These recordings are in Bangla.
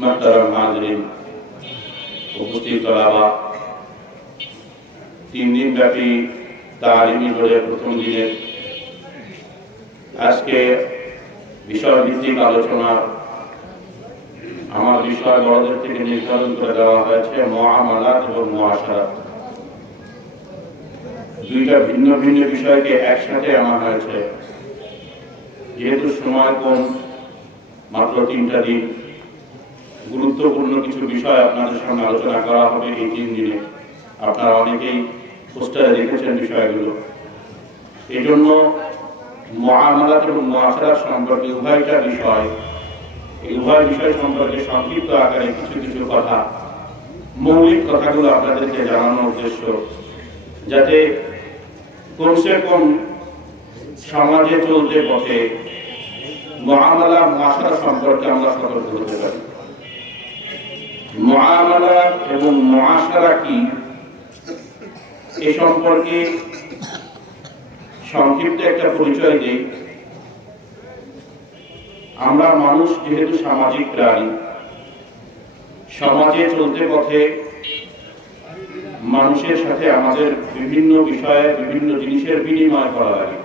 محترم हाज़रीन उपस्थित तलाबा 3 दिन ব্যাপী তালিমি বোর্ডের প্রথম দিনে আজকে বিষয়ভিত্তিক আলোচনা আমার বিষয় বড়দের থেকে নির্ধারণ করে দেওয়া হয়েছে মুআমালাত এবং মুআশারাত। দুইটা ভিন্ন ভিন্ন বিষয়কে একসাথে আনা হয়েছে যেহেতু সময় কম, মাত্র 3টা দিন, গুরুত্বপূর্ণ কিছু বিষয় আপনাদের সামনে আলোচনা করা হবে এই 3 দিনে। আপনারা অনেকেই পোস্টারে দেখেছেন বিষয়গুলো। এই জন্য মুআমালাত এবং মুআশারাত সম্পর্কে উভয় বিষয় সম্পর্কে সংক্ষিপ্ত আকারে কিছু কিছু কথা, মৌলিক কথাগুলো আপনাদেরকে জানানোর উদ্দেশ্য, যাতে কমসে কম সমাজে চলতে পথে মুআমালা মুআশারা সম্পর্কে আমরা সতর্ক হতে পারি। মুআমালা এবং মুআশারা কি এ সম্পর্কে সংক্ষিপ্ত একটা পরিচয় দেই। আমরা মানুষ যেহেতু সামাজিক প্রাণী, সমাজে চলতে পথে মানুষের সাথে আমাদের বিভিন্ন বিষয়ে বিভিন্ন জিনিসের বিনিময় করা লাগে,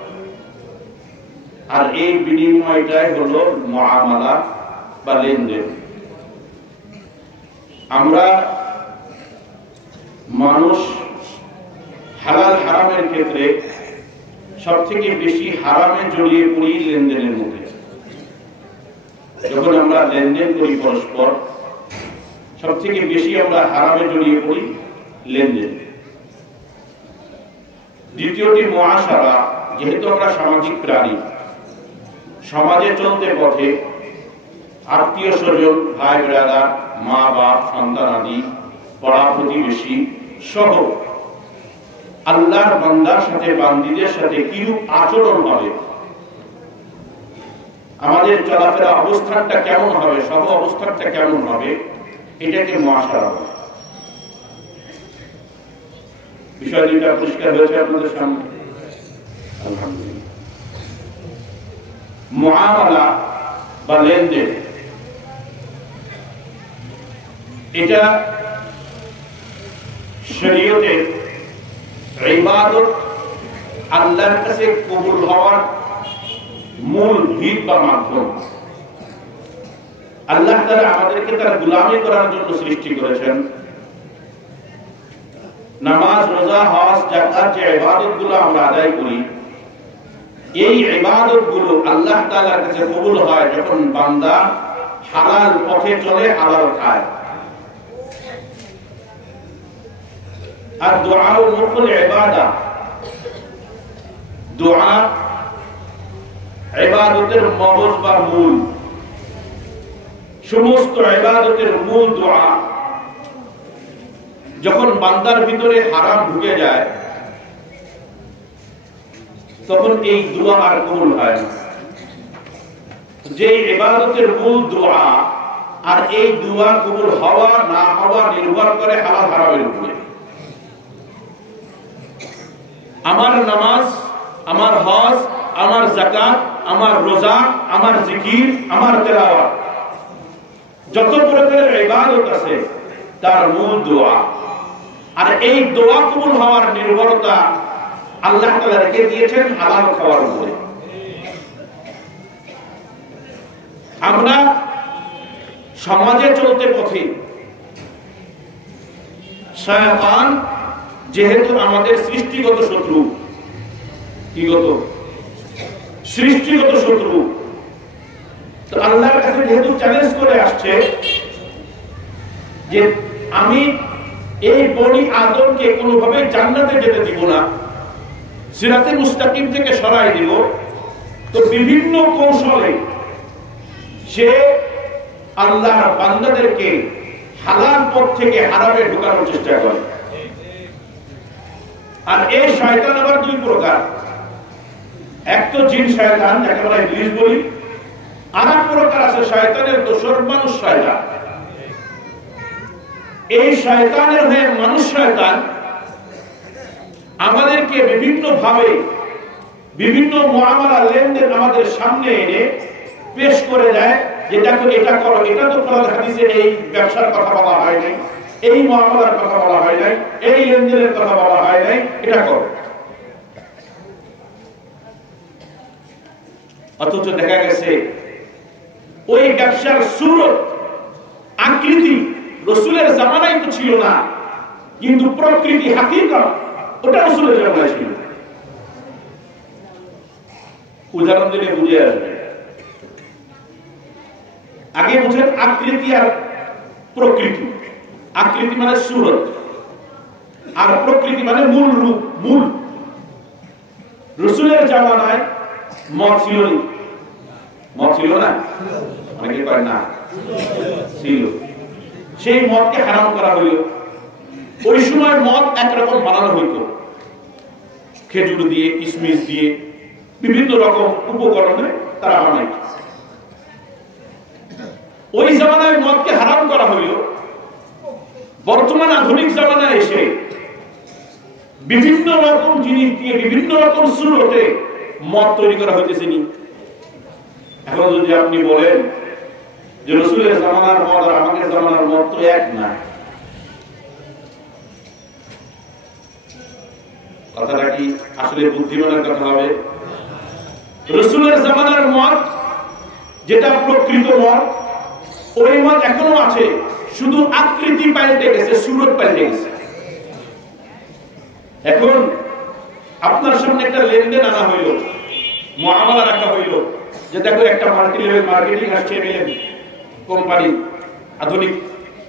আর এই বিনিময়টাই হলো মুআমালা বা লেনদেন। আমরা মানুষ হালাল হারামের ক্ষেত্রে সবথেকে বেশি হারামে জড়িয়ে পড়ি লেনদেনের মধ্যে। যখন আমরা লেনদেন করি পরস্পর, সবথেকে বেশি আমরা হারামে জড়িয়ে পড়ি লেনদেন। দ্বিতীয়টি মুআশারা। যেহেতু আমরা সামাজিক প্রাণী, সমাজে চলতে পথে আত্মীয় স্বজন, ভাই ব্রাদার, মা বাপ, সন্তান আদি, পাড়া প্রতিবেশী সহ আল্লাহর বান্দার সাথে, বান্দীদের সাথে কিরূপ আচরণ হবে, আমাদের চলাফেরা অবস্থানটা কেমন হবে, সহ অবস্থানটা কেমন হবে, এটাকে মুআশারা বলে। বিষয় দুইটা পরিষ্কার হয়েছে আপনাদের সামনে, আলহামদুলিল্লাহ। মুআমালা বা লেনদেন, এটা শরীয়তের ইবাদত, আল্লাহর কাছে কবুল হওয়ার মূল ভিত বা মাধ্যম। আল্লাহ তাআলা আমাদেরকে তার গোলামি করার জন্য সৃষ্টি করেছেন। নামাজ, রোজা, হজ, যাকাত যে ইবাদতগুলো আমরা আদায় করি, এই ইবাদতগুলো আল্লাহ তাআলার কাছে কবুল হয় যখন বান্দা হালাল পথে চলে, হালাল খায়। আর দুআ মুখুল ইবাদা, দুআ ইবাদতের মগজ বা মূল। সমস্ত ইবাদতের মূল দুআ। যখন বান্দার ভিতরে হারাম ঢুকে যায়, তখন এই দোয়া আর কবুল হয় না। যে ইবাদতের মূল দোয়া, আর এই দোয়া কবুল হওয়া না হওয়া নির্ভর করে হালাল হারামের উপরে। আমার নামাজ, আমার হজ, আমার যাকাত, আমার রোজা, আমার জিকির, আমার তেলাওয়াত, যত প্রকারের ইবাদত আছে তার মূল দোয়া। আর এই দোয়া কবুল হওয়ার নির্ভরতা আল্লাহ তাআলা রেখে দিয়েছেন হালাল খাওয়ার উপরে। আমরা সমাজে চলতে পথে শয়তান যেহেতু আমাদের সৃষ্টিগত শত্রু, সৃষ্টিগত শত্রু, তো আল্লাহর কাছে যেহেতু চ্যালেঞ্জ করে আসছে যে আমি এই বনি আদমকে কোনোভাবে জান্নাতে যেতে দিব না, সিরাতে মুস্তাকিম থেকে সরাই দিব, তো বিভিন্ন কৌশলে সে আল্লাহর বান্দাদেরকে হালাল পথ থেকে হারামে ঢোকানোর চেষ্টা করে। আর এই শয়তান আবার 2 প্রকার। এক তো জিন শয়তান, যাকে আমরা ইবলিস বলি, আর এক প্রকার আছে শয়তানের দোসর, মানুষ শয়তান। এই শয়তানের হয়ে মানুষ শয়তান আমাদেরকে বিভিন্ন ভাবে বিভিন্ন মুআমালা লেনদেন আমাদের সামনে এনে পেশ করে দেয় যে দেখো এটা করো, এটা তো কোরআন হাদিসে এই ব্যবসার কথা বলা হয় নাই, এই মুআমালার কথা বলা হয় নাই, এই লেনদেনের কথা বলা হয় নাই, এটা করো। অথচ দেখা গেছে ওই ব্যবসার সুরত আকৃতি রাসূলের জামানায় তো ছিল না, কিন্তু প্রকৃতি হাকিকত ওটা রাসূলের জামানায় ছিল। উদাহরণ দিলে বুঝে আসবে। আগে বুঝেন আকৃতি আর প্রকৃতি। আকৃতি মানে সুরত, আর প্রকৃতি মানে মূল রূপ, মূল। রাসূলের জামানায় মদ ছিল না, মদ ছিল না, অনেকে কয় না ছিল। সেই মদকে হারাম করা হইল। ওই সময় মদ একরকম বানানো হইত, খেজুর দিয়ে, কিশমিশ দিয়ে, বিভিন্ন রকম উপকরণে তারা বানাইত। ওই জামানায় মদকে হারাম করা হইল। বর্তমান আধুনিক জামানায় এসে বিভিন্ন রকম জিনিস দিয়ে, বিভিন্ন রকম সুরতে মদ তৈরি করা হইতেছে। এখন যদি আপনি বলেন যে রাসূলের জামানার মদ আর আমাদের জামানার মদ তো এক না, কথাটা কি আসলে বুদ্ধিমানের কথা হবে? রাসূলের জামানার মদ যেটা প্রকৃত মদ, ওই মদ এখনো আছে, শুধু আকৃতি পাল্টে গেছে, সুরত পাল্টে গেছে। এখন আপনার সামনে একটা লেনদেন আনা হইল, মুআমালা রাখা হইল, যে দেখো একটা মাল্টি লেভেল মার্কেটিং আসছে, এমএলএম কোম্পানি, আধুনিক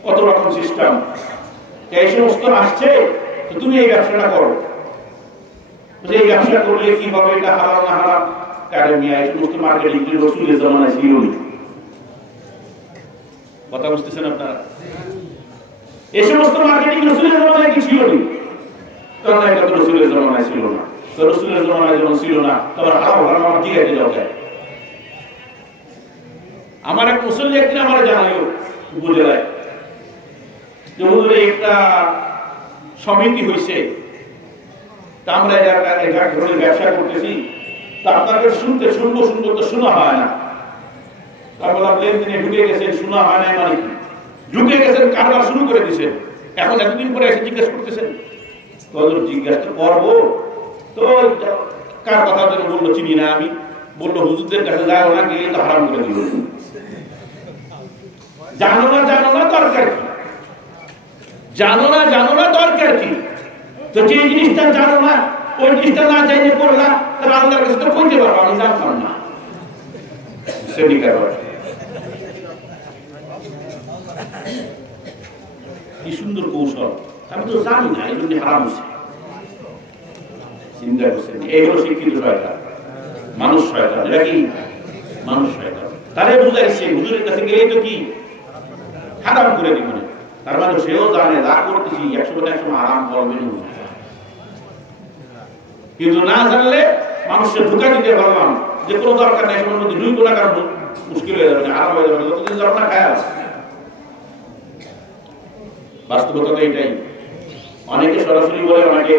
কত রকম সিস্টেম, এই সমস্ত আসছে, তো তুমি এই ব্যবসাটা করো। এই ব্যবসা করলে কি হবে, এটা হারাম না হারাম? কারণ এই সমস্ত মার্কেটিং রাসূলের জামানায় ছিল না। কথা বুঝতেছেন আপনারা? এই সমস্ত মার্কেটিং রাসূলের জামানায় কি ছিল না? কারণ এটা তো রাসূলের জামানায় ছিল না। তো রাসূলের জামানায় যখন ছিল না, তখন হারাম হারাম আমার জিজ্ঞাসা যাও কেন? আমার এক মুসল্লি একদিন আমার জানাইল উপজেলায় যে হুজুর একটা সমিতি হয়েছে, তা আমরা এটা ধরনের ব্যবসা করতেছি, তা আপনাকে শুনবো তো শোনা হয় না। তারপর লেনদেনে ঢুকে গেছেন, শোনা হয় না মানে কি? ঢুকে গেছেন, কারবার শুরু করে দিয়েছেন। এখন এতদিন পরে এসে জিজ্ঞাসা করতেছেন। তো জিজ্ঞাসা করবো তো কার কথা যেন বললো, চিনি না আমি। বললো হুজুরদের কাছে যায়, ওনা গিয়ে তো হারাম করে দিল। জানো না দরকার কি? জানো না দরকার কি? তো যে জিনিসটা জানো না, ওই জিনিসটা না চাইলে করলাম, তাহলে আল্লাহর কাছে তো বলতে পারবো আমি জানতাম না। কি সুন্দর কৌশল, আমি তো জানি না, এই জন্য হারাম হচ্ছে। চিন্তা করছেন, এই হলো শিক্ষিত শয়তান, মানুষ শয়তান। এটা কি মানুষ শয়তান? তারে বুঝাইছে হুজুরের কাছে গেলেই তো কি হারাম করে দিব না। তার মানে সেও জানে যা করতেছি 100% হারাম করবে না, কিন্তু না জানলে মানুষকে ধোঁকা দিতে পারলাম যে কোনো দরকার নেই, সময়ের মধ্যে 2 গুণা কারণ মুশকিল হয়ে যাবে, হারাম হয়ে যাবে, যতদিন যাবে না খায় আছে। বাস্তবতা তো এটাই। অনেকে সরাসরি বলে, অনেকে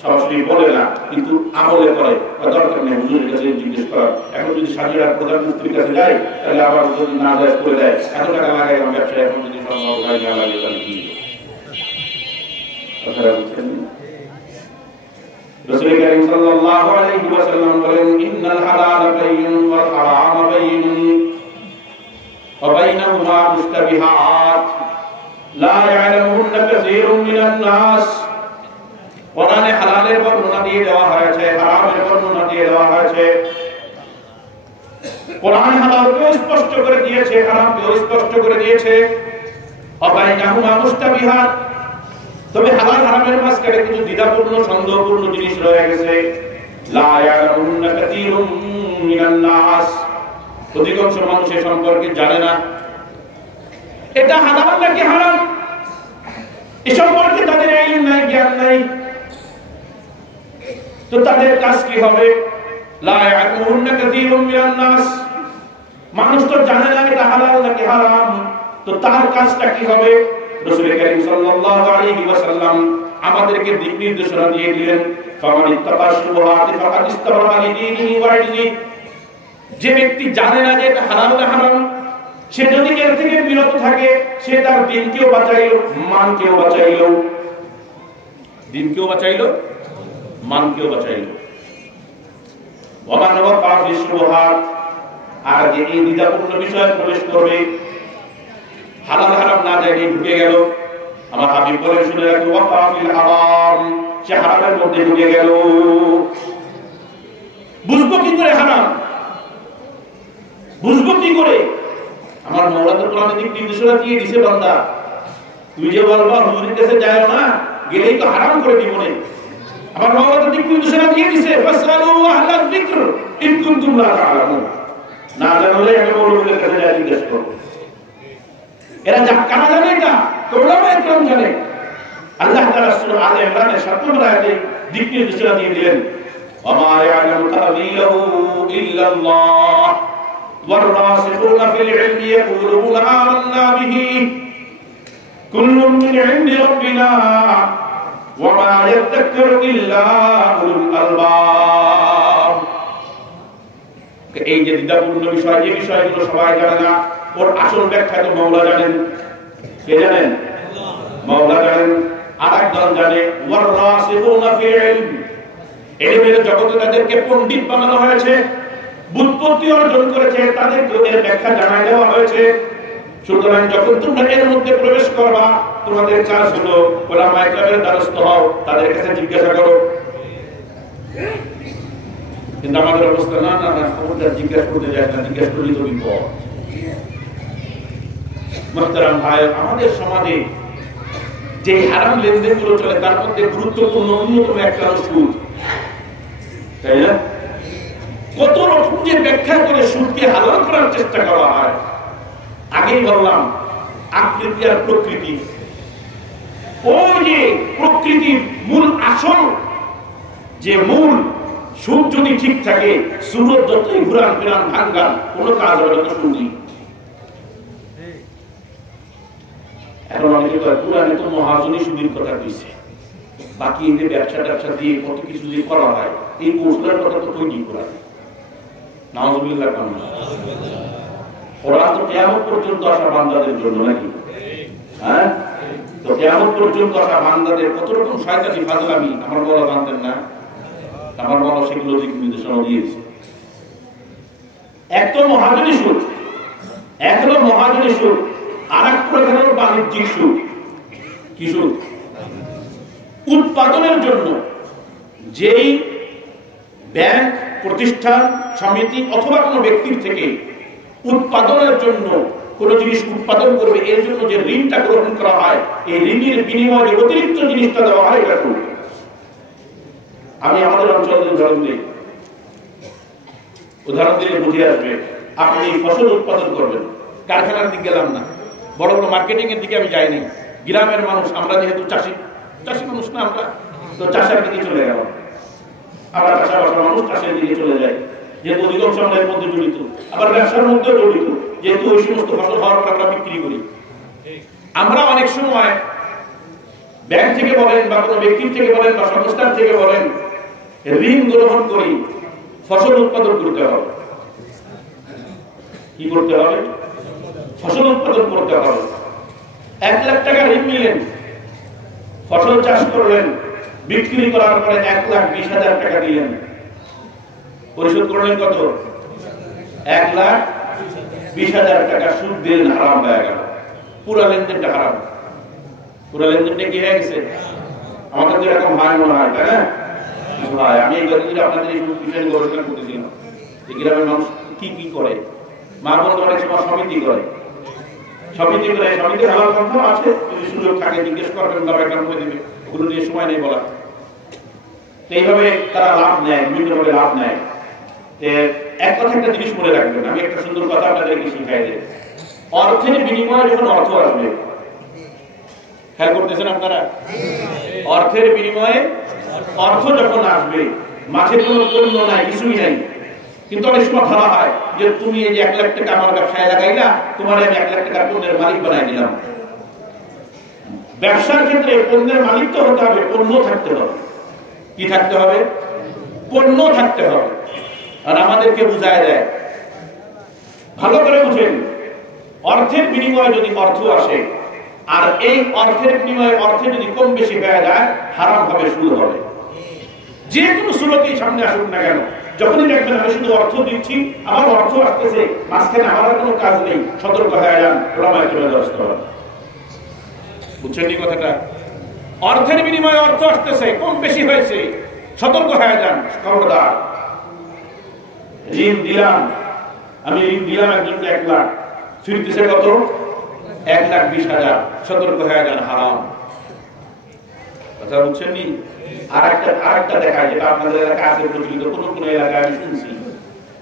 সরাসরি বলে না, কিন্তু আমলে করে। দরকার নেই হুজুরের কাছে জিজ্ঞেস করার। এখন যদি সাজিয়ার প্রধানমন্ত্রীর কাছে যায়, তাহলে আবার যদি না যায় করে দেয়, এত টাকা লাগাই আমার ব্যবসায়, এখন যদি সম্ভব হয় না লাগে তাহলে কি? কথাটা বুঝছেন? রাসূল কারীম সাল্লাল্লাহু আলাইহি ওয়াসাল্লাম বলেন, ইন্নাল হালালা বাyyিনুন ওয়াল হারামা বাyyিনুন ওয়া বাইনাহুমা মুশতাবিহাত লা ইয়ালামুহুন্না কাসীরুম মিনান নাস। কোরআনে হালালের বর্ণনা দিয়ে দেওয়া হয়েছে, হারামের বর্ণনা দিয়ে দেওয়া হয়েছে। কোরআন হালালকে স্পষ্ট করে দিয়েছে, হারামকে স্পষ্ট করে দিয়েছে। ওয়া বাইনাহুমা মুশতাবিহাত, তবে হালাল হারামের মাঝখানে কিছু দ্বিধাপূর্ণ, সন্দেহপূর্ণ জিনিস রয়ে গেছে। লা ইয়ালামুন্না কাসীরুম মিনান নাস, অধিকাংশ মানুষ এ সম্পর্কে জানে না এটা হালাল নাকি হারাম। এ সম্পর্কে তাদের ইলম নাই, জ্ঞান নাই। তো তাদের কাজ কি হবে? লা ইয়ালামুন্না কাসীরুম মিনান নাস, মানুষ তো জানে না এটা হালাল নাকি হারাম, তো তার কাজটা কি হবে? রাসূল কারীম সাল্লাল্লাহু আলাইহি ওয়াসাল্লাম আমাদেরকে দিক নির্দেশনা দিয়ে দিলেন, ফামান ইত্তাকা শুবহাতি ফাকাদ ইস্তাবরা লিদীনিহি ওয়া ইরদিহি। যে ব্যক্তি জানে না যে এটা হালাল না হারাম, সে যদি এর থেকে বিরত থাকে সে তার দিনকেও বাঁচাইল, মানকেও বাঁচাইল, দিনকেও বাঁচাইল, মানকেও বাঁচাইল। আর যে এই দ্বিধাপূর্ণ বিষয়ে প্রবেশ করবে, হালাল হারাম না যায় ঢুকে গেল, আমার হাবিব বলে শুনে রাখো ওয়াকাফিল হারাম, সে হারামের মধ্যে ঢুকে গেল। বুঝবো কি করে হারাম? বুঝবো কি করে? আমার মাওলা তো কোরআনে দিক নির্দেশনা দিয়ে দিয়েছে, বান্দা তুই যে বলবা হুজুরের কাছে যায় না, গেলেই তো হারাম করে দিব মনে। আমার মাওলা তো দিক নির্দেশনা দিয়ে দিয়েছে, ফাসআলু আহলাল যিকর ইন কুনতুম লা তা'লামুন, না জানলে আগে মৌলবীদের কাছে যায় জিজ্ঞেস করো। এরা যা কারা জানে, এটা ওলামা একরাম জানে। আল্লাহ তাআলা সূরা আলে ইমরানের 7 নম্বর আয়াতে দিক নির্দেশনা দিয়ে দিলেন, ওয়া মা ইয়া'লামু তা'ওয়ীলাহু ইল্লাল্লাহ والراسخون في العلم يقولون آمنا به كل من عند ربنا وما يذكر إلا أولو الألباب। এই যে দ্বিধাপূর্ণ বিষয়, যে বিষয়গুলো সবাই জানে না, ওর আসল ব্যাখ্যা তো মাওলা জানেন। কে জানেন? মাওলা জানেন, আরেকজন জানে। ওয়ার-রাসিখুনা ফিল ইলম, ইলমের জগতে তাদেরকে পণ্ডিত বানানো হয়েছে, বুৎপত্তি অর্জন করেছে, তাদেরকে এর ব্যাখ্যা জানাই দেওয়া হয়েছে। সুতরাং যখন তোমরা এর মধ্যে প্রবেশ করবা, তোমাদের কাজ হলো ওলামা ইকরামের দ্বারস্থ হও, তাদের কাছে জিজ্ঞাসা করো। কিন্তু আমাদের অবস্থা না, না না খবরদার জিজ্ঞাসা করতে যায় না, জিজ্ঞাসা করলে তো বিপদ। মুহতারাম ভাই, আমাদের সমাজে যে হারাম লেনদেনগুলো চলে তার মধ্যে গুরুত্বপূর্ণ অন্যতম একটা সুদ, তাই না? কত রকম যে ব্যাখ্যা করে সুদকে হালাল করার চেষ্টা করা হয়। আগেই বললাম আকৃতি আর প্রকৃতি, ওই যে প্রকৃতির মূল আসল যে মূল সুদ যদি ঠিক থাকে, সুরত যতই ঘুরান ফেরান ভাঙ্গান, কোনো কাজ হবে না সুদি। এখন অনেকে কোরআনে তো মহাজনী সুদের কথা দিয়েছে, বাকি এই যে ব্যবসা ট্যাবসা দিয়ে কত কিছু যে করা হয়, এই কোর্সটার কথা তো তৈরি করা। নাউযুবিল্লাহ। কোরআন তো কিয়ামত পর্যন্ত আসা বান্দাদের জন্য নাকি? হ্যাঁ, তো কিয়ামত পর্যন্ত আসা বান্দাদের কত রকম শয়তানি ফাজলামি আমার বলা জানতেন না? আমার বলা সেগুলো দিক নির্দেশনা দিয়েছে। এক তো মহাজনী সুদ, এক হলো মহাজনী সুদ, আর এক প্রকার হলো বাণিজ্যিক সুদ। কি সুদ? উৎপাদনের জন্য যেই ব্যাংক, প্রতিষ্ঠান, সমিতি অথবা কোনো ব্যক্তির থেকে উৎপাদনের জন্য কোন জিনিস উৎপাদন করবে, এর জন্য যে ঋণটা গ্রহণ করা হয়, এই ঋণের বিনিময়ে অতিরিক্ত জিনিসটা দেওয়া হয়, এটা সুদ। আমি আমাদের অঞ্চলের উদাহরণ দিলে বুঝে আসবে। আপনি ফসল উৎপাদন করবেন, কারখানার দিকে গেলাম না, বড় বড় মার্কেটিং এর দিকে আমি যাইনি। গ্রামের মানুষ আমরা, যেহেতু চাষি মানুষ না আমরা, তো চাষের দিকে চলে গেলাম। আমরা চাষাবাসা মানুষ চাষের দিকে চলে যাই, যেহেতু অধিকাংশ আমরা এর মধ্যে জড়িত, আবার ব্যবসার মধ্যে জড়িত, যেহেতু ওই সমস্ত ফসল হওয়ার পর আমরা বিক্রি করি। আমরা অনেক সময় ব্যাংক থেকে বলেন বা কোনো ব্যক্তির থেকে বলেন বা সংস্থার থেকে বলেন ঋণ গ্রহণ করি, ফসল উৎপাদন করতে হবে। কি করতে হবে? ফসল উৎপাদন করতে হবে। 1 লাখ টাকা ঋণ নিলেন, ফসল চাষ করলেন, বিক্রি করার পরে 1,20,000 টাকা দিলেন, পরিশোধ করলেন কত? 1,20,000 টাকা সুদ দিলেন, হারাম হয়ে গেল। পুরো লেনদেনটা হারাম, পুরো লেনদেনটা কি হয়ে গেছে? আমাদের যেরকম হয় মনে হয়, তাই না? আমি এই গতিতে আপনাদের এই বিষয়ে গবেষণা করতেছিলাম, যে গ্রামের মানুষ কি কি করে। মা বোন অনেক সময় সমিতি করে, সমিতির হালাল পন্থা আছে, যদি সুযোগ থাকে জিজ্ঞেস করবেন, তারা কেন করে দেবে, ওগুলো নিয়ে সময় নেই বলা। এইভাবে তারা লাভ নেয়, বিভিন্নভাবে লাভ নেয়। এক কথা একটা জিনিস মনে রাখবেন, আমি একটা সুন্দর কথা আপনাদেরকে শিখাই দিই। অর্থের বিনিময়ে যখন অর্থ আসবে, খেয়াল করতেছেন আপনারা? অর্থের বিনিময়ে অর্থ যখন আসবে, মাঝে কোনো পণ্য নাই, কিছুই নাই, কিন্তু অনেক সময় ধরা হয় যে তুমি এই যে 1 লাখ টাকা আমার ব্যবসায় লাগাইলা, তোমার আমি 1 লাখ টাকার পণ্যের মালিক বানাই দিলাম। ব্যবসার ক্ষেত্রে পণ্যের মালিক তো হতে হবে, পণ্য থাকতে হবে। কি থাকতে হবে? পণ্য থাকতে হবে। আর আমাদেরকে বুঝায় দেয়, ভালো করে বুঝেন, অর্থের বিনিময়ে যদি অর্থ আসে আর এই অর্থের বিনিময়ে অর্থে যদি কম বেশি হয়ে যায়, হারাম হবে, সুদ হবে। যে কোনো সুরতেই সামনে আসুক না কেন, যখনই দেখবেন আমি শুধু অর্থ দিচ্ছি, আমার অর্থ আসতেছে, মাঝখানে আমার কোনো কাজ নেই, সতর্ক হয়ে যান, ওলামায়ে কেরামের দ্বারস্থ হন। বুঝছেন এই কথাটা? অর্থের বিনিময়ে অর্থ আসতেছে, কম বেশি হয়েছে, সতর্ক হয়ে যান, খবরদার। ঋণ দিলাম, আমি ঋণ দিলাম একজনকে 1 লাখ, ফিরতেছে কত? 1,20,000, সতর্ক হয়ে যান, হারাম। কথা বুঝছেন নি? আরেকটা দেখায়, যেটা আপনাদের এলাকায় আছে প্রচলিত, কোন এলাকায় আমি শুনছি,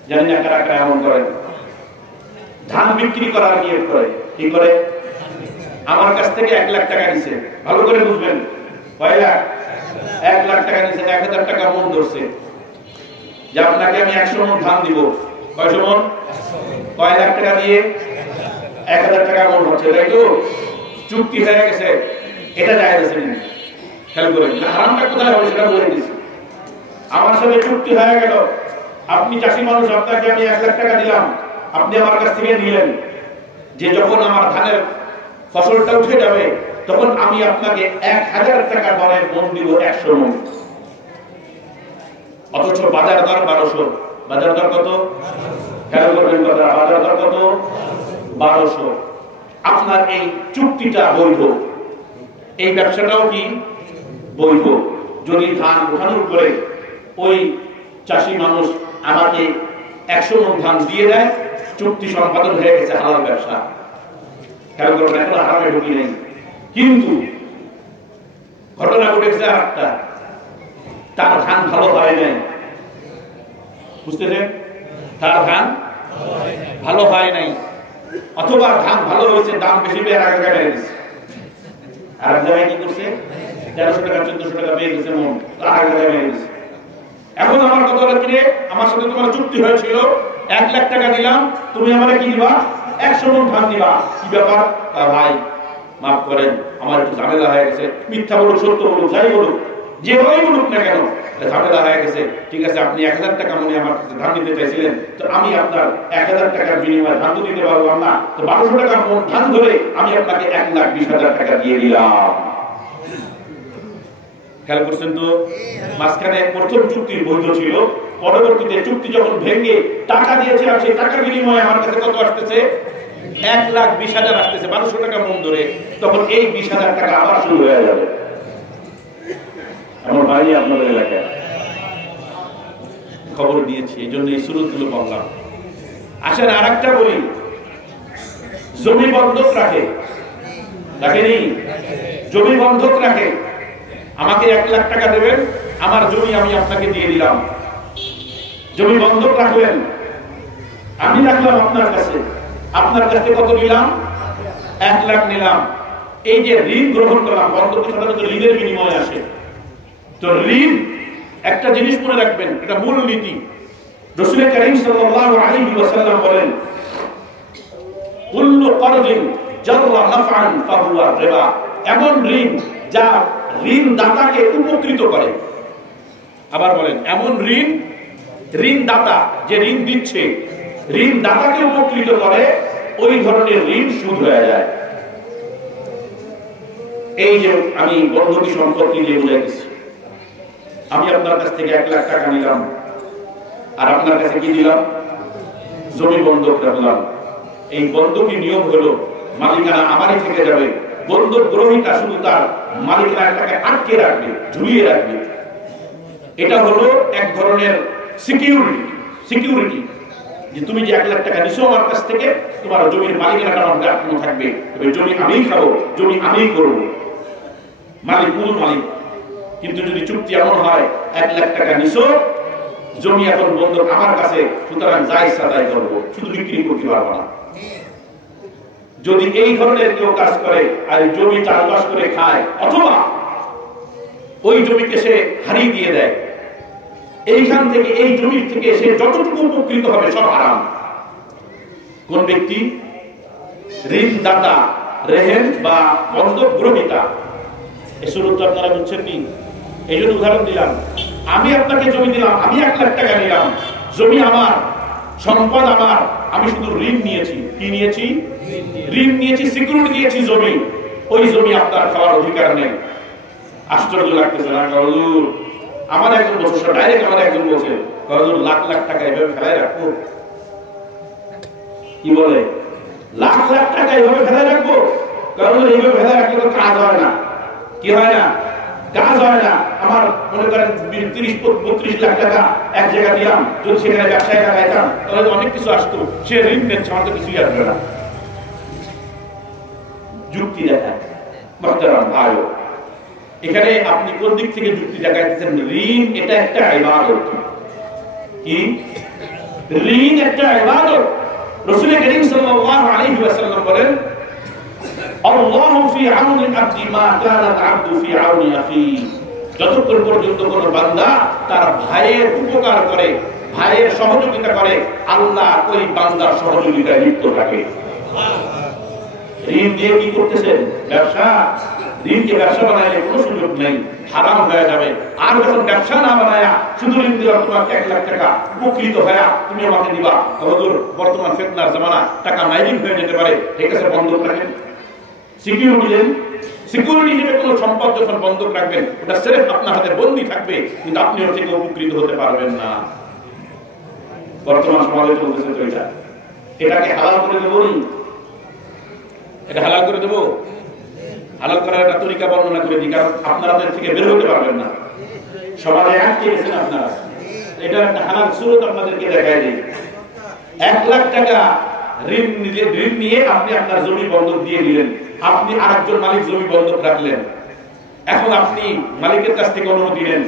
জানি না কারা কারা এমন করেন। ধান বিক্রি করার নিয়ত করে, কি করে? আমার কাছ থেকে 1 লাখ টাকা নিছে, ভালো করে বুঝবেন, কয় লাখ? 1 লাখ টাকা নিছে, 1,000 টাকা মন ধরছে যে আপনাকে আমি 100 মন ধান দিব। কয়শো মন? কয় লাখ টাকা দিয়ে 1,000 টাকা মন হচ্ছে, তাই তো? চুক্তি হয়ে গেছে, এটা যায় গেছে না? খেয়াল করেন, হারামটা কোথায় হবে সেটা বলে দিচ্ছি। আমার সাথে চুক্তি হয়ে গেল, আপনি চাষি মানুষ, আপনাকে আমি 1 লাখ টাকা দিলাম, আপনি আমার কাছ থেকে নিলেন, যে যখন আমার ধানের ফসলটা উঠে যাবে তখন আমি আপনাকে 1,000 টাকা দরে মন দিব, 100 মন। অথচ বাজার দর 1200। বাজার দর কত? খেয়াল করবেন কথা, বাজার দর কত? 1200। আপনার এই চুক্তিটা বৈধ, এই ব্যবসাটাও কি বৈধ? যদি ধান উঠানোর পরে ওই চাষি মানুষ আমাকে 100 মন ধান দিয়ে দেয়, চুক্তি সম্পাদন হয়ে গেছে, হালাল ব্যবসা। খেয়াল করবেন, এখন হারামে ঢুকি নেই। কিন্তু ঘটনা ঘটেছে আরেকটা, তার ধান ভালো হয় নাই, বুঝতেছেন? তার ধান ভালো হয় নাই, অথবা ধান ভালো হয়েছে, দাম বেশি পেয়ে আর এক জায়গায় বেড়ে গেছে। আর এক জায়গায় কি করছে? 1300 টাকা 1400 টাকা পেয়ে গেছে মন, আর এক জায়গায় বেড়ে গেছে। এখন আমার কথা হলো, কিরে, আমার সাথে তোমার চুক্তি হয়েছিল, 1 লাখ টাকা দিলাম, তুমি আমাকে কি দিবা? 100 মন ধান দিবা। কি ব্যাপার? ভাই মাফ করেন, আমার একটু ঝামেলা হয়ে গেছে, মিথ্যা বলুক সত্য বলুক যাই বলুক, যেভাবেই বলুক না কেন, ঝামেলা হয়ে গেছে, ঠিক আছে, আপনি 1,000 টাকা মনে আমার কাছে ধান দিতে চাইছিলেন, তো আমি আপনার 1,000 টাকার বিনিময়ে ধান তো দিতে পারলাম না, তো 1200 টাকা মন ধান ধরে আমি আপনাকে 1,20,000 টাকা দিয়ে দিলাম। খেয়াল করছেন তো? মাঝখানে প্রথম চুক্তি বৈধ ছিল, পরবর্তীতে চুক্তি যখন ভেঙে টাকা দিয়েছিলাম, সেই টাকার বিনিময়ে আমার কাছে কত আসতেছে? 1,20,000 আসতেছে, 1200 টাকা মন ধরে, তখন এই 20,000 টাকা আবার শুরু হয়ে যাবে। আমার ভাই আপনাদের এলাকায় খবর দিয়েছি, এই জন্য এই সুরতগুলো বললাম। আসেন আর একটা বলি, জমি বন্ধক রাখে, রাখেনি? জমি বন্ধক রাখে, আমাকে 1 লাখ টাকা দেবেন, আমার জমি আমি আপনাকে দিয়ে দিলাম। জমি বন্ধক রাখলেন, আমি রাখলাম আপনার কাছে, আপনার কাছে কত নিলাম? 1 লাখ নিলাম। এই যে ঋণ গ্রহণ করলাম, বন্ধক সাধারণত ঋণের বিনিময়ে আসে। তো ঋণ একটা জিনিস মনে রাখবেন, এটা মূল নীতি। রাসূল কারীম সাল্লাল্লাহু আলাইহি ওয়াসাল্লাম বলেন, কুল্লু কারদিন জাররা নাফআন ফাহুয়া রিবা। এমন ঋণ যা ঋণ দাতাকে উপকৃত করে। আবার বলেন, এমন ঋণ, ঋণ দাতা যে ঋণ দিচ্ছে, ঋণ দাতাকে উপকৃত করে, ওই ধরনের ঋণ সুদ হয়ে যায়। এই যে আমি বন্ধকি সম্পত্তি দিয়ে বুঝাই দিচ্ছি, আমি আপনার কাছ থেকে 1 লাখ টাকা নিলাম, আর আপনার কাছে কি দিলাম? জমি বন্ধক রাখলাম। এই বন্ধকি নিয়ম হলো মালিকানা আমারই থেকে যাবে, বন্ধক গ্রহীতা শুধু তার মালিকানাটাকে আটকে রাখবে, ঝুলিয়ে রাখবে। এটা হলো এক ধরনের সিকিউরিটি, যে তুমি যে 1 লাখ টাকা নিছো আমার কাছ থেকে, তোমার জমির মালিকানাটা আমার আটকানো থাকবে, তবে জমি আমিই খাবো, জমি আমিই করবো, মালিক মূল মালিক। কিন্তু যদি চুক্তি এমন হয় 1 লাখ টাকা নিছো, জমি এখন বন্ধক আমার কাছে, সুতরাং যা ইচ্ছা তাই করবো, শুধু বিক্রি করতে পারবো না। যদি এই ধরনের কেউ কাজ করে আর জমি চাষবাস করে খায়, অথবা ওই জমিকে সে হারিয়ে দিয়ে দেয়, এইখান থেকে, এই জমির থেকে সে যতটুকু উপকৃত হবে সব হারাম। কোন ব্যক্তি? ঋণদাতা, রেহেন বা বন্ধক গ্রহীতা। এই শুরুটা আপনারা বুঝছেন নি? এই জন্য উদাহরণ দিলাম, আমি আপনাকে জমি দিলাম, আমি 1 লাখ টাকা নিলাম, জমি আমার, সম্পদ আমার, আমি শুধু ঋণ নিয়েছি। কি নিয়েছি? ঋণ নিয়েছি, সিকিউরিটি দিয়েছি জমি। ওই জমি আপনার খাওয়ার অধিকার নেই। আশ্চর্য লাগতেছে না? আমার একজন বলছে, ডাইরেক্ট আমার একজন বলছে, লাখ লাখ টাকা এভাবে ফেলায় রাখবো? কি বলে? লাখ লাখ টাকা এভাবে ফেলায় রাখবো? কারণ এইভাবে ফেলায় রাখলে তো কাজ হয় না। কি হয় না? কাজ হয় না। আমার মনে করেন 30-32 লাখ টাকা এক জায়গায় দিলাম, যদি সেখানে ব্যবসায় লাগাইতাম তাহলে অনেক কিছু আসতো। সে ঋণ নিচ্ছে, আমার তো কিছুই আসবে না। যুক্তি দেখায় মহতারাম ভাই। এখানে আপনি কোন দিক থেকে যুক্তি দেখাইতেছেন? ঋণ এটা একটা ইবাদত। কি? ঋণ একটা ইবাদত। রাসূল করিম সাল্লাল্লাহু আলাইহি ওয়াসাল্লাম বলেন, আল্লাহু ফি আউনি আবদি মা কানা আল-আবদু ফি আউনি আখি। যতক্ষণ পর্যন্ত কোন বান্দা তার ভাইয়ের উপকার করে, ভাইয়ের সহযোগিতা করে, আল্লাহ ওই বান্দার সহযোগিতায় লিপ্ত থাকে। ঋণ দিয়ে কি করতেছেন? ব্যবসা। ঋণকে ব্যবসা বানাইলে কোনো সুযোগ নেই, হারাম হয়ে যাবে। আর যখন ব্যবসা না বানায়া শুধু ঋণ দিলাম তোমাকে 1 লাখ টাকা, উপকৃত হয়ে তুমি আমাকে দিবা, হুজুর বর্তমান ফিতনার জামানা, টাকা মাইনিং হয়ে যেতে পারে, ঠিক আছে বন্ধক রাখেন। সিকিউরিটি দেন। সিকিউরিটি হিসেবে কোনো সম্পদ যখন বন্ধক রাখবেন, ওটা সির্ফ আপনার হাতে বন্দী থাকবে, কিন্তু আপনি ওর থেকে উপকৃত হতে পারবেন না। বর্তমান সমাজে চলতেছে তো এটা। এটাকে হালাল করে দেবো? এটা হালাল করে দেবো? হালাল করার একটা তরিকা বর্ণনা করে দিই, কারণ আপনারা থেকে বের হতে পারবেন না, সমাজে আটকে গেছেন আপনারা। এটা একটা হালাল সুরত আপনাদেরকে দেখায় দিই। 1 লাখ টাকা ঋণ নিয়ে আপনি আপনার জমি বন্ধক দিয়ে দিলেন। আপনি আরেকজন মালিক জমি বন্ধক রাখলেন। এখন আপনি মালিকের কাছ থেকে অনুমতি নেন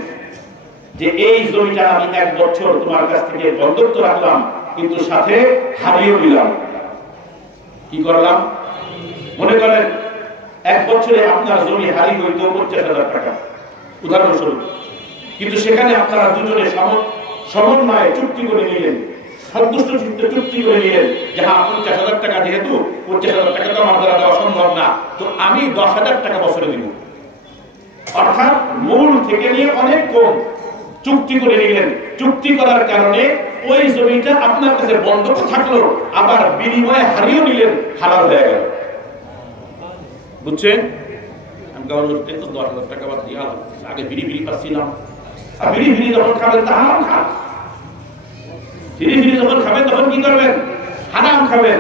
যে এই জমিটা আমি 1 বছর তোমার কাছ থেকে বন্ধক তো রাখলাম, কিন্তু সাথে হারিয়েও দিলাম। কি করলাম? মনে করেন 1 বছরে আপনার জমি হারি হইতো 50,000 টাকা উদাহরণস্বরূপ, কিন্তু সেখানে আপনারা দুজনে সমন্বয়ে চুক্তি করে নিলেন, সন্তুষ্ট চিত্তে চুক্তি করে নিলেন যে হ্যাঁ 50,000 টাকা, যেহেতু 50,000 টাকা তো আমার দ্বারা দেওয়া সম্ভব না, তো আমি 10,000 টাকা বছরে দিব। অর্থাৎ মূল থেকে নিয়ে অনেক কম চুক্তি করে নিলেন। চুক্তি করার কারণে ওই জমিটা আপনার কাছে বন্ধক থাকলো, আবার বিনিময়ে হারিয়ে নিলেন, হালাল হয়ে গেল। বুঝছেন? আমি গভর্নমেন্টকে তো 10,000 টাকা বাদ দিয়ে আগে বিড়ি পাচ্ছিলাম, আর বিড়ি যখন খাবেন তা হারাম খান। বিড়ি যখন খাবেন তখন কি করবেন? হারাম খাবেন।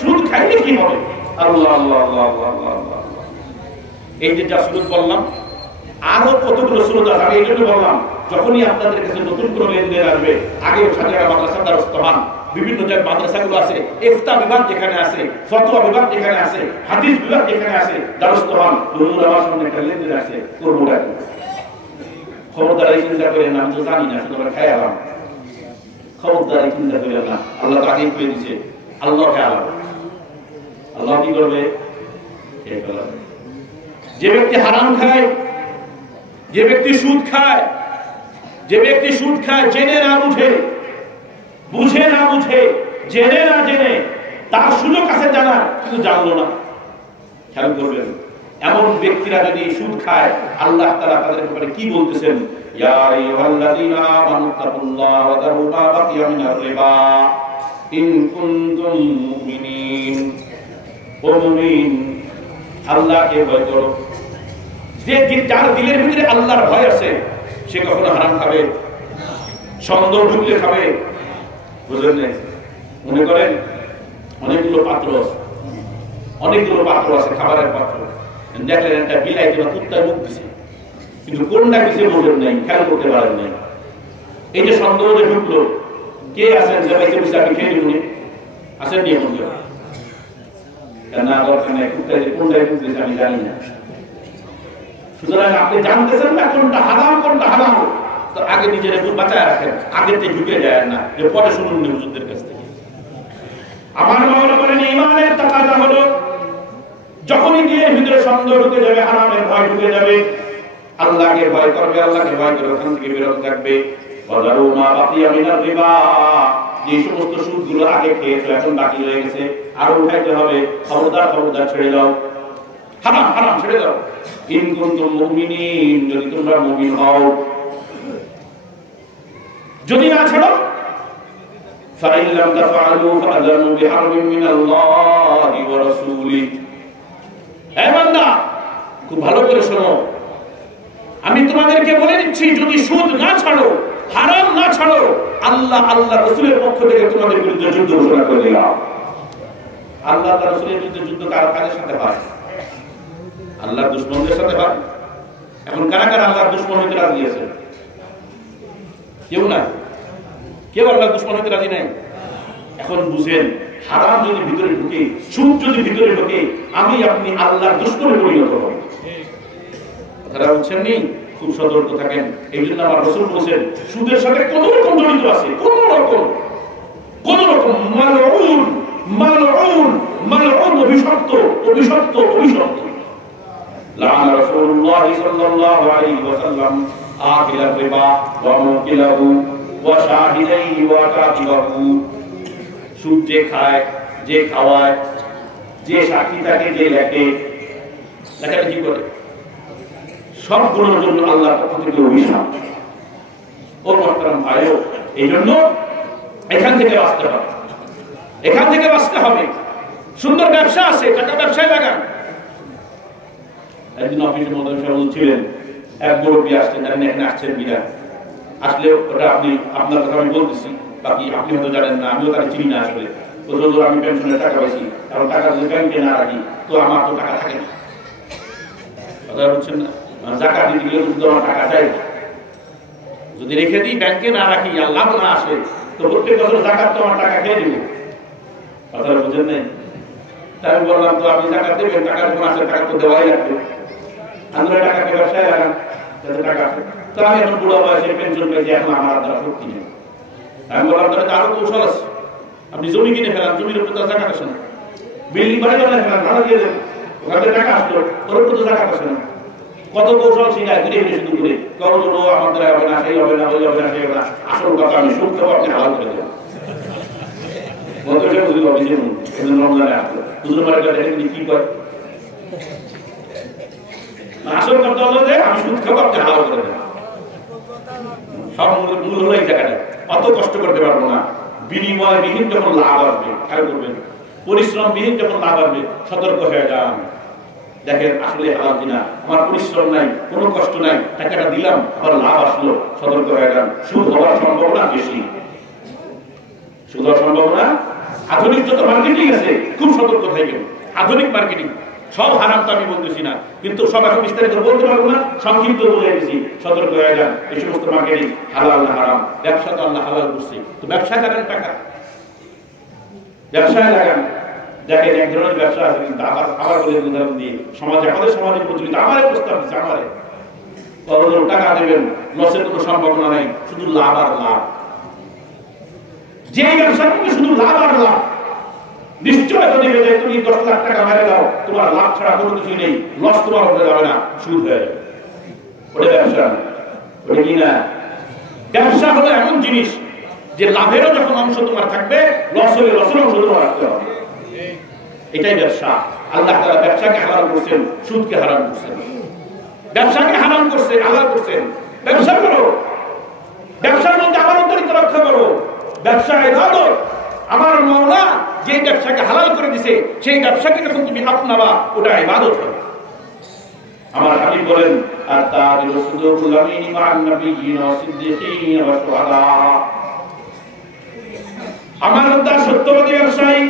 সুদ খাইলে কি হবে? আল্লাহ আল্লাহ আল্লাহ আল্লাহ আল্লাহ। এই যে যা সুদ বললাম, আরো কতগুলো সুদ আছে। আমি এই জন্য বললাম, যখনই আপনাদের কাছে নতুন কোনো লেনদেন আসবে, আগে সাজারা মাদ্রাসা দ্বারস্থ হন। বিভিন্ন যে মাদ্রাসাগুলো আছে, ইফতা বিভাগ যেখানে আছে, ফতোয়া বিভাগ যেখানে আছে, হাদিস বিভাগ যেখানে আছে, দ্বারস্থ হন। হুজুর আমার সামনে একটা লেনদেন আছে, করবো না, খবরদার এই চিন্তা করেন না, আমি তো জানি না, শুধু আমরা খাই আলাম। খবরদার এই চিন্তা করেন না, আল্লাহ তো আগেই করে দিচ্ছে। আল্লাহকে আলাম, আল্লাহ কি করবে? যে ব্যক্তি হারাম খায়, যে ব্যক্তি সুদ খায়, যে ব্যক্তি সুদ খায় জেনে না বুঝে, বুঝে না বুঝে, জেনে না জেনে, তার সুযোগ আছে জানা, কিন্তু জানলো না। খেয়াল করবেন, এমন ব্যক্তিরা যদি সুদ খায়, আল্লাহ তাআলা তাদের ব্যাপারে কি বলতেছেন? ইয়া আইয়ুহাল্লাযীনা আমানু তাকুল্লাহা ওয়া যারু মা বাকিয়া মিনার রিবা ইন কুনতুম মুমিনিন। ও মুমিন, আল্লাহকে ভয় করো। যে যার দিলের ভিতরে আল্লাহর ভয় আছে, সে কখনো হারাম খাবে? সন্দেহ ঢুকলে খাবে? বুঝলেন? মনে করেন অনেকগুলো পাত্র আছে, খাবারের পাত্র। দেখলেন একটা বিলাইতে বা কুত্তার মুখ দিছে, কিন্তু কোনটা দিছে বোঝেন নাই, খেয়াল করতে পারেন নাই। এই যে সন্দেহ ঢুকলো, কে আছেন যে বাইসে বসে আমি খেয়ে দিবনি? আসেন নিয়ে মন না দরকার নাই, কুত্তায় যে কোনটাই মুখ দিছে আমি জানি না। সুতরাং আপনি জানতেছেন না কোনটা হারাম কোনটা হারাম, তো আগে নিজের একটু বাঁচায় রাখেন, আগে থেকে ঢুকে যায় না, যে পরে শুনুন হুজুরদের কাছ থেকে। আমার মাওলানা বলেন, ঈমানের তাকাদা হলো যখনই দিলের ভিতরে সন্দেহ ঢুকে যাবে, হারামের ভয় ঢুকে যাবে, আল্লাহকে ভয় করবে, আল্লাহকে ভয় করে ওখান থেকে বিরত থাকবে। ওয়াদারু মা বাকিয়া মিনার রিবা, যে সমস্ত সুদগুলো আগে খেয়েছো এখন বাকি রয়ে গেছে, আরো উঠাইতে হবে, খবরদার ছেড়ে দাও, হারাম ছেড়ে দাও। ইন কুনতুম মুমিনিন, যদি তোমরা মুমিন হও। যদি না ছাড়ো, فإن لم تفعلوا فأذنوا بحرب من الله ورسوله হে বান্দা খুব ভালো করে শোনো আমি তোমাদেরকে বলে দিচ্ছি যদি সুদ না ছাড়ো হারাম না ছাড়ো আল্লাহ রাসূলের পক্ষ থেকে তোমাদের বিরুদ্ধে যুদ্ধ ঘোষণা করে দিলাম আল্লাহ রাসূলের বিরুদ্ধে যুদ্ধ কার সাথে হয় আল্লাহর দুশমনদের সাথে হয় এখন কারা কারা আল্লাহর দুশমন হতে রাজি আছে কেউ না কেউ আল্লাহর দুশমন হতে রাজি নাই এখন বুঝেন হারাম যদি ভিতরে ঢুকে সুদ যদি ভিতরে ঢুকে আমি আপনি আল্লাহর দুশমনে পরিণত হব কথাটা বুঝছেন নি খুব সতর্ক থাকেন এই জন্য আমার রাসূল বলেন সুদের সাথে কোন রকম জড়িত আছে কোন রকম মালউন অভিশপ্ত লাআনা রাসূলুল্লাহ সাল্লাল্লাহু আলাইহি ওয়াসাল্লাম আকিলার রিবা ওয়া মুকিলাহু ওয়া শাহিদাইহি ওয়া কাতিবাহু সুদ যে খায় যে খাওয়ায় যে সাক্ষী থাকে যে লেখাটা কি করে সবগুলোর জন্য আল্লাহর পক্ষ থেকে অভিশাপ ও মুহতারাম ভাইও এই জন্য এখান থেকে বাঁচতে হবে সুন্দর ব্যবসা আছে টাকা ব্যবসায় লাগান একদিন অফিসের মধ্যে ছিলেন এক মুরব্বী আসছেন জানেন এখানে আসছেন বিরা আসলে ওটা আপনার কথা আমি বলতেছি বাকি আপনি হয়তো জানেন না আমিও তাকে চিনি না আসলে আমি পেনশনের টাকা পাইছি কারণ টাকা যদি ব্যাংকে না রাখি তো আমার তো টাকা থাকে না কথা বুঝছেন না জাকাত দিতে গেলে শুধু আমার টাকা চাই যদি রেখে দিই ব্যাংকে না রাখি আর লাভ না আসে তো প্রত্যেক বছর জাকাত তো আমার টাকা খেয়ে দিব কথা বুঝেন নাই তাই আমি বললাম তো আপনি জাকাত দেবেন টাকা যখন আসে টাকা তো দেওয়াই লাগবে আমরা টাকাকে ব্যবসায় লাগান যাতে টাকা আসে তো আমি এখন বুড়ো বয়সে পেনশন পেয়েছি এখন আমার দ্বারা শক্তি নেই আমি বললাম তাহলে আরো কৌশল আছে আপনি জমি কিনে ফেলান জমির উপর তো জাকাত আসে না বিল্ডিং বাড়ি বানায় ফেলান ভাড়া দিয়ে দেন ওখানে টাকা আসলো ওর উপর তো জাকাত আসে না কত কৌশল শিখায় ঘুরে ঘুরে শুধু ঘুরে কখন আমার দ্বারা হবে না সেই হবে না ওই হবে না সেই হবে না আসল কথা আমি সুখ খাবো আপনি হালাল করে দেবেন রমজানে আসলো দুজন বাড়িটা দেখেন কি করে আসল কথা হলো যে আমি সুখ খাবো আপনি হালাল করে দেবেন সব মূল হলো এই জায়গাটা অত কষ্ট করতে পারবো না বিনিময় বিহীন যখন লাভ আসবে খেয়াল করবেন পরিশ্রম বিহীন যখন লাভ আসবে সতর্ক হয়ে যান দেখেন আসলে হালাল কিনা আমার পরিশ্রম নাই কোনো কষ্ট নাই টাকাটা দিলাম আবার লাভ আসলো সতর্ক হয়ে যান সুদ হওয়ার সম্ভাবনা বেশি সুদ হওয়ার সম্ভাবনা আধুনিক যত মার্কেটিং আছে খুব সতর্ক থাকবেন আধুনিক মার্কেটিং সব হারাম তো আমি বলতেছি না কিন্তু সব এখন বিস্তারিত বলতে পারবো না সংক্ষিপ্ত বলে দিচ্ছি সতর্ক হয়ে যান এই সমস্ত মার্কেটিং হালাল না হারাম ব্যবসা তো আল্লাহ হালাল করছে তো ব্যবসায় লাগান টাকা ব্যবসায় লাগান দেখেন এক ধরনের ব্যবসা আছে কিন্তু আবার বলে উদাহরণ দিয়ে আমাদের সমাজে প্রচলিত আমারে প্রস্তাব দিচ্ছে আমারে কত টাকা দেবেন লসের কোনো সম্ভাবনা নাই শুধু লাভ আর লাভ যে ব্যবসার মধ্যে শুধু লাভ আর লাভ নিশ্চয় যদি বেঁধে তুমি 10 লাখ টাকা মেরে দাও তোমার লাভ ছাড়া কোনো কিছু নেই লস তোমার হতে যাবে না সুদ হয়ে যাবে ওটা ব্যবসা ওটা কি না ব্যবসা হলো এমন জিনিস যে লাভেরও যখন অংশ তোমার থাকবে লস হলে লসের অংশ তোমার রাখতে হবে এটাই ব্যবসা আল্লাহ তাআলা ব্যবসাকে হালাল করেছেন সুদকে হারাম করেছেন ব্যবসাকে হারাম করছে হালাল করেছেন ব্যবসা করো ব্যবসার মধ্যে আমার অন্তরিত রক্ষা করো ব্যবসা ইবাদত আমার মাওলা যে ব্যবসাকে হালাল করে দিয়েছে সেই ব্যবসাকে যখন তুমি আপনাবা ওটা ইবাদত হবে আমার হাবিব বলেন আত-তাজিরু সুদুকুল আমিন মা'আন নাবিয়্যিন ওয়া সিদ্দিকিন ওয়া শুহাদা আমানতদার সত্যবাদী ব্যবসায়ী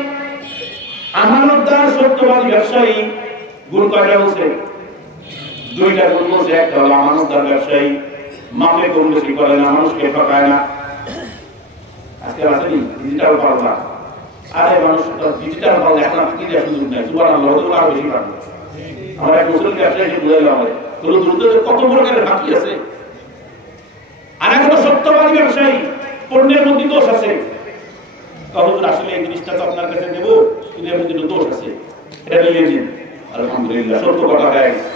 আমানতদার সত্যবাদী ব্যবসায়ী গুণ কয়টা বলছে দুইটা গুণ বলছে একটা হলো আমানতদার ব্যবসায়ী মাপে কম বেশি করে না মানুষকে ঠকায় না আজকে আসেনি ডিজিটাল পাল্লা আরে মানুষ ডিজিটাল পাল্লা এখন কি দেওয়ার সুযোগ নেই সুবহানাল্লাহ ওগুলো আরো বেশি পারবে আমরা এক মুসলিম ব্যবসায়ী বুঝাইলাম আমাদের তোর দ্রুত কত প্রকারের বাকি আছে আর এখন সত্যবাদী ব্যবসায়ী পণ্যের মধ্যে দোষ আছে কখন আসলে এই জিনিসটা তো আপনার কাছে দেবো কিন্তু এর মধ্যে দোষ আছে এটা নিয়ে দিন আলহামদুলিল্লাহ সত্য কথা হয়ে গেছে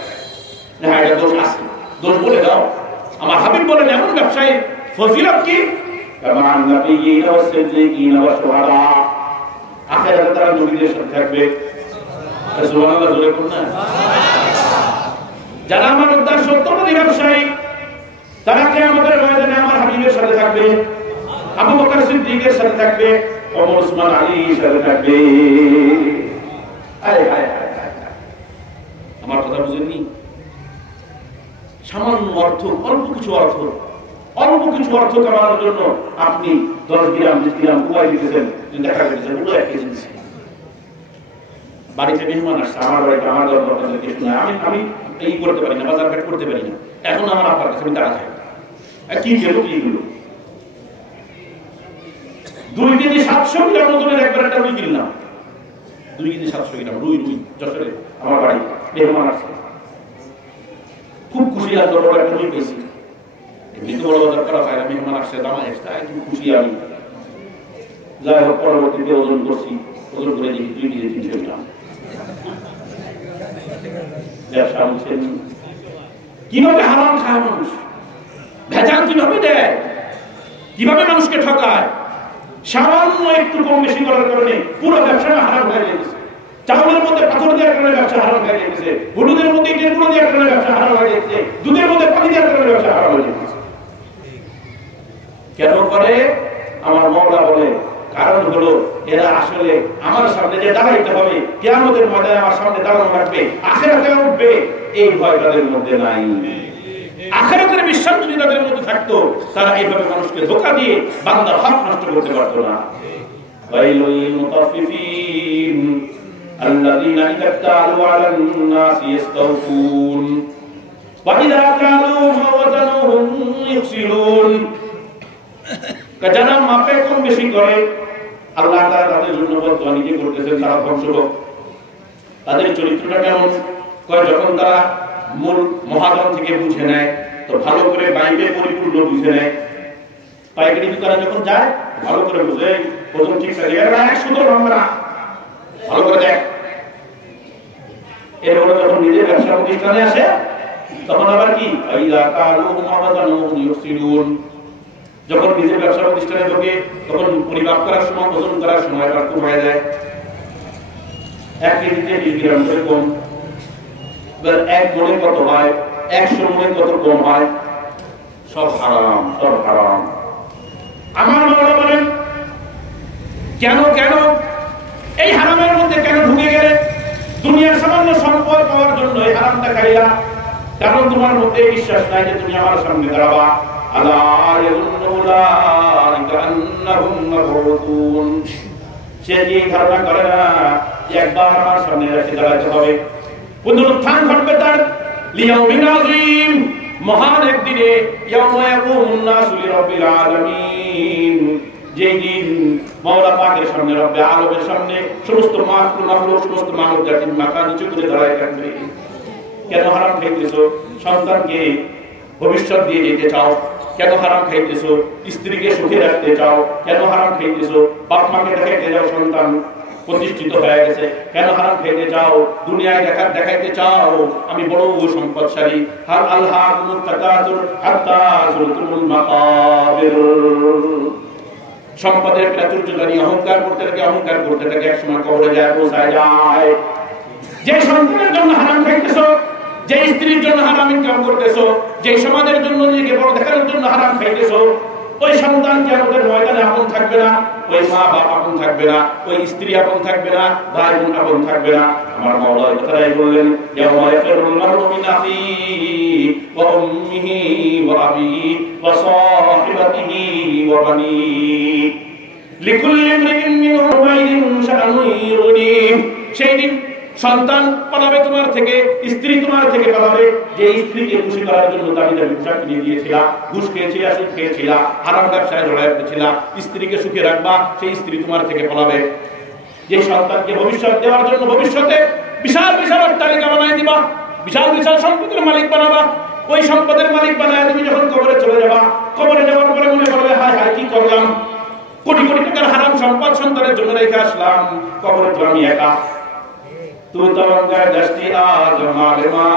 হ্যাঁ এটা দোষ আছে দোষ বলে দাও আমার হাবিব বলেন এমন ব্যবসায়ী ফজিলত কি কামান নাবিয়্যিন ওয়া সিদ্দিকিন ওয়া শুহাদা আখিরাতে তারা নবীদের সাথে থাকবে সুবহানাল্লাহ জোরে বলুন না যারা আমানতদার সত্যবাদী ব্যবসায়ী তারা কিয়ামতের ময়দানে আমার হাবিবের সাথে থাকবে আবু বকর সিদ্দিকের সাথে থাকবে, ওমর ওসমান আলীর সাথে থাকবে। আরে হায় হায় হায়, আমার কথা বুঝেননি? সামান্য অর্থ, অল্প কিছু অর্থ কামানোর জন্য আপনি 10 গ্রাম 20 গ্রাম কুয়াই দিতেছেন, দেখা যাচ্ছে পুরো 1 কেজি দিচ্ছেন। বাড়িতে মেহমান আসছে, আমার বাড়িতে আমার দরকার কিছু না, আমি এই করতে পারি না, বাজার ঘাট করতে পারি না, এখন আমার আপার কাছে আমি তারা খাই, কি খেলো কি গুলো 2 কেজি 700 গ্রাম ওজনের একবার একটা রুই কিনলাম, 2 কেজি 700 গ্রাম রুই যশোরে আমার বাড়ি মেহমান আসছে, খুব খুশি লাগলো, বড় একটা রুই পেয়েছি। এমনি তো বড় বাজার করা হয় না, মেহমান আসছে দামাই আসছে, খুব খুশি আমি। যাই হোক, পরবর্তীতে ওজন করছি, ওজন করে দেখি 2 কেজি 300 গ্রাম। ব্যবসা বলছেন কিভাবে হারাম খায় মানুষ, ভেজাল কিভাবে দেয়, কিভাবে মানুষকে ঠকায়, সামান্য একটু কম বেশি করার কারণে পুরো ব্যবসাটা হারাম হয়ে গেছে। চাউলের মধ্যে পাথর দেওয়ার কারণে ব্যবসা হারাম হয়ে গেছে, হলুদের মধ্যে ইটের গুঁড়ো দেওয়ার কারণে ব্যবসা হারাম হয়ে গেছে, দুধের মধ্যে পানি দেওয়ার কারণে ব্যবসা হারাম হয়ে গেছে। কেন করে? আমার মাওলা বলে কারণ হলো এরা আসলে আমার সামনে যে দাঁড়াইতে হবে, কিয়ামতের ময়দানে আমার সামনে দাঁড়ানো লাগবে, আখিরাতে উঠবে, এই ভয় তাদের মধ্যে নাই। আখিরাতের বিশ্বাস যদি তাদের মধ্যে থাকতো, তারা এইভাবে মানুষকে ধোঁকা দিয়ে বান্দার হক নষ্ট করতে পারতো না। ওয়াইলুল মুতাফফিফিন আল্লাযীনা ইযা তালু আলান নাসি ইস্তাওফুন ওয়া ইযা কালুহুম ওয়া ওয়াজানুহুম ইখসিরুন। যারা মাপে কম বেশি করে, আল্লাহ তাআলা তাদের জন্য বদদুয়া নিজে করতেছেন, তারা ধ্বংস হোক। তাদের চরিত্রটা কেমন? কয় যখন তারা মূল মহাজন থেকে বুঝে নেয়, তো ভালো করে বাইবে পরিপূর্ণ বুঝে নেয়। পাইকারি দোকানে যখন যায় ভালো করে বুঝে, প্রথম ঠিক থাকে 100 নম্বর ভালো করে দেখ। এরপরে যখন নিজের ব্যবসা প্রতিষ্ঠানে আসে তখন আবার কি, যখন নিজের ব্যবসা প্রতিষ্ঠানে ঢোকে তখন পরিমাপ করার সময়, ওজন করার সময় পার্থক্য হয়ে যায়। 1 কেজিতে 20 গ্রাম করে কম, 1 মনে কত হয়, 100 মনে কত কম হয়, সব হারাম, সব হারাম। আমার মাওলা বলেন কেন এই হারামের মধ্যে কেন ঢুকে গেলে? দুনিয়ার সামান্য সম্পদ পাওয়ার জন্য এই হারামটা খাইলা, কারণ তোমার মধ্যে বিশ্বাস নাই যে তুমি আমার সামনে দাঁড়াবা। আলা ইয়াযুন্নু উলাইকা আন্নাহুম মাবউতুন, সে যে ধারণা করে না একবার আমার সামনে এসে দাঁড়াতে হবে, পুনরুত্থান ঘটবে তার। লিয়াউমিন আযীম, মহান একদিনে, ইয়াউমা ইয়াকুমুন নাসু লিরাব্বিল আলামিন, যেই দিন মাওলা পাকের সামনে, রব্বে আলমের সামনে সমস্ত মাখলুক, সমস্ত মানব জাতি মাথা নিচু করে দাঁড়ায় থাকবে। কেন হারাম খাইতেছো? সন্তানকে ভবিষ্যৎ দিয়ে যেতে চাও, কেন হারাম খাইতেছো? স্ত্রীকে সুখে রাখতে চাও, কেন হারাম খাইতেছো? বাপ মাকে দেখাইতে যাও সন্তান প্রতিষ্ঠিত হয়ে গেছে, কেন হারাম খাইতে চাও? দুনিয়ায় দেখাইতে চাও আমি বড় সম্পদশালী। হাল আলহাকুমুত তাকাসুর হাত্তা যুরতুমুল মাকাবির, সম্পদের প্রাচুর্যদানী অহংকার করতে থাকে, একসময় কবরে যায় পৌঁছায় যায়। যে সন্তানের জন্য হারাম খাইতেছো, যে স্ত্রীর জন্য হারাম ইনকাম করতেছো, যে সমাজের জন্য নিজেকে বড় দেখানোর জন্য হারাম খাইতেছো, ওই সন্তান কিয়ামতের ময়দানে আপন থাকবে না, ওই মা বাপ আপন থাকবে না, ওই স্ত্রী আপন থাকবে না, ভাই বোন আপন থাকবে না। আমার মাওলা এই কথাই বললেন, ইয়াউমা ইয়াফিরুল মারউ মিন আখিহি ওয়া উম্মিহি ওয়া আবিহি ওয়া সাহিবাতিহি ওয়া বানিহি লিকুল্লি ইমরিইন মিনহুম ইয়াউমাইযিন শাআনুন ইউগনিহি। সেই দিন সন্তান পালাবে তোমার থেকে, স্ত্রী তোমার থেকে পালাবে। যে স্ত্রীকে খুশি করার জন্য দামি দামি পোশাক কিনে দিয়েছিলা, ঘুষ খেয়েছিলা, সুদ খেয়েছিলা, হারাম ব্যবসায় জড়ায় পড়েছিলা, স্ত্রীকে সুখে রাখবা, সেই স্ত্রী তোমার থেকে পালাবে। যে সন্তানকে ভবিষ্যৎ দেওয়ার জন্য ভবিষ্যতে বিশাল বিশাল অট্টালিকা বানায় দিবা, বিশাল বিশাল সম্পদের মালিক বানাবা, ওই সম্পদের মালিক বানায় তুমি যখন কবরে চলে যাবা, কবরে যাওয়ার পরে মনে করবে হায় হায় কি করলাম, কোটি কোটি টাকার হারাম সম্পদ সন্তানের জন্য রেখে আসলাম, কবরে তো আমি একা। तू तवंगा दस्ती आजमालमा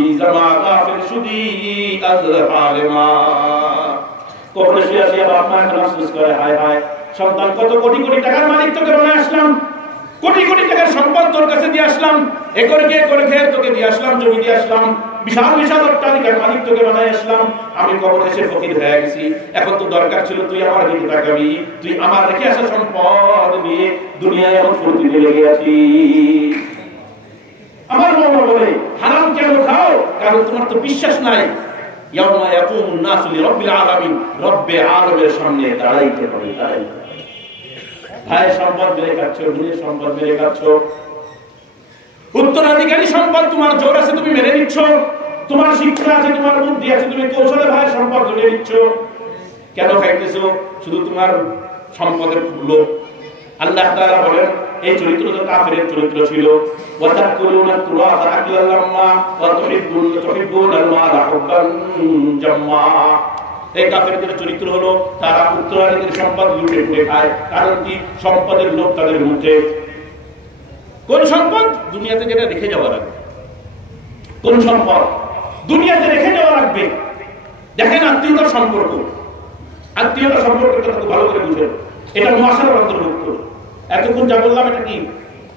इजमा काफिर शुदी अजहालमा। কবরে শুয়ে বাপ মা এখন আফসোস করে, হায় হায় সন্তান কত কোটি কোটি টাকার মালিক তোকে বানায় আসলাম, কোটি কোটি টাকার সম্পদ তোর কাছে দিয়ে আসলাম, আসলাম, এ করে খেয়ে তোকে দিয়ে আসলাম, জমি দিয়ে আসলাম, বিশাল বিশাল অট্টালিকার মালিক তোকে বানাই আসলাম, আমি কবর এসে ফকির হয়ে গেছি, এখন তো দরকার ছিল তুই আমার দিকে তাকাবি, তুই আমার রেখে আসা সম্পদ নিয়ে দুনিয়ায় এমন ফুর্তিতে লেগে আছিস। আমার বাবা বলে হারাম কেন খাও, কারণ তোমার তো বিশ্বাস নাই ইয়াউমা ইয়াকুমুন নাসু লিরাব্বিল আলামিন, রব্বে আলামিনের সামনে দাঁড়াইতে হবে। ভাই সম্পদ মেরে খাচ্ছ, নিজের সম্পদ মেরে খাচ্ছ, উত্তরাধিকারী সম্পদ তোমার জোর আছে তুমি মেরে নিচ্ছ, তোমার শিক্ষা আছে, তোমার বুদ্ধি আছে, তুমি কৌশলে ভাই সম্পদ মেরে নিচ্ছ। কেন খাইতেছো? শুধু তোমার সম্পদের লোভ। আল্লাহ তাআলা বলেন এই চরিত্র তো কাফেরের চরিত্র ছিল, ওয়াতাকুলুনা তুরাসা আকলাল লাম্মা ওয়া তুহিব্বুনাল মালা হুব্বান জাম্মা। এই কাফেরদের চরিত্র হলো তারা উত্তরাধিকারী সম্পদ লুটে পুটে খায়। কারণ কি? সম্পদের লোভ তাদের মধ্যে। কোন সম্পদ? দুনিয়াতে যেটা রেখে যাওয়া লাগবে। কোন সম্পদ? দুনিয়াতে রেখে যাওয়া লাগবে। দেখেন আত্মীয়তার সম্পর্ক, আত্মীয়তার সম্পর্কটা খুব ভালো করে বুঝেন, এটা মুআশারার অন্তর্ভুক্ত। এতক্ষণ যা বললাম এটা কি?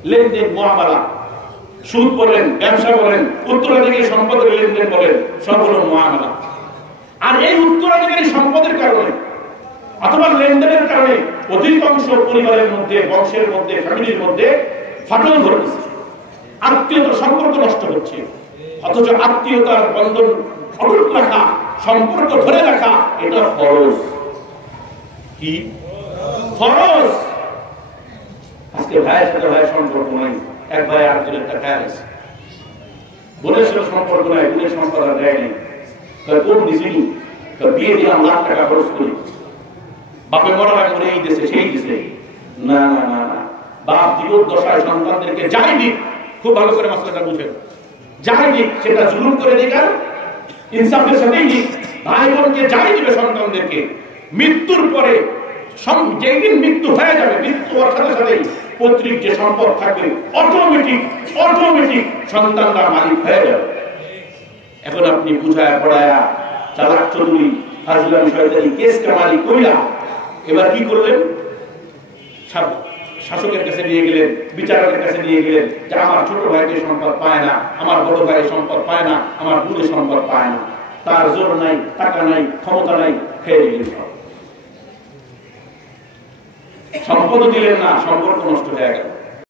লেনদেন, মুআমালা। সুদ বলেন, ব্যবসা বলেন, উত্তরাধিকারী সম্পদের লেনদেন বলেন, সব হলো মুআমালা। আর এই উত্তরাধিকারী সম্পদের কারণে অথবা লেনদেনের কারণে অধিকাংশ পরিবারের মধ্যে, বংশের মধ্যে, ফ্যামিলির মধ্যে ফাটল ধরতেছে, আত্মীয়তার সম্পর্ক নষ্ট হচ্ছে। অথচ আত্মীয়তার বন্ধন অটুট রাখা, সম্পর্ক ধরে রাখা, এটা ফরজ। কি ফরজ? আজকে ভাইয়ের সাথে ভাইয়ের সম্পর্ক নাই, এক ভাই আরেকজনের টাকা আছে, বোনের সাথে সম্পর্ক নাই, বোনের সম্পর্ক দেয় নেই, কোন দিছিনি বিয়ে দিলাম, লাখ টাকা খরচ করি, বাপে মরার আগে করে এই দেশে সেই দেশে। না না না না, বাপ জীবদ্দশায় সন্তানদেরকে যাই দিক, খুব ভালো করে মাসলাটা বুঝেন, যাই দিক সেটা জুলুম করে দিক আর ইনসাফের সাথেই দিক। ভাই বোনকে যাই দিবে সন্তানদেরকে, মৃত্যুর পরে যেদিন মৃত্যু হয়ে যাবে, মৃত্যু হওয়ার সাথে সাথেই পৈতৃক যে সম্পদ থাকবে অটোমেটিক সন্তানরা মালিক হয়ে যাবে। এখন আপনি বুঝায় পড়ায়া চালাক চতুরি ফাজলামি শয়তানি কেস কামালি কইরা এবার কি করলেন? শাসকের কাছে নিয়ে গেলেন, বিচারকের কাছে নিয়ে গেলেন যে আমার ছোট ভাইকে সম্পদ পায় না, আমার বড় ভাই সম্পদ পায় না, আমার বোনের সম্পদ পায় না, তার জোর নাই, টাকা নাই, ক্ষমতা নাই, খেয়ে দিলেন সব। সম্পদ দিলেন না, সম্পর্ক নষ্ট হয়ে গেল।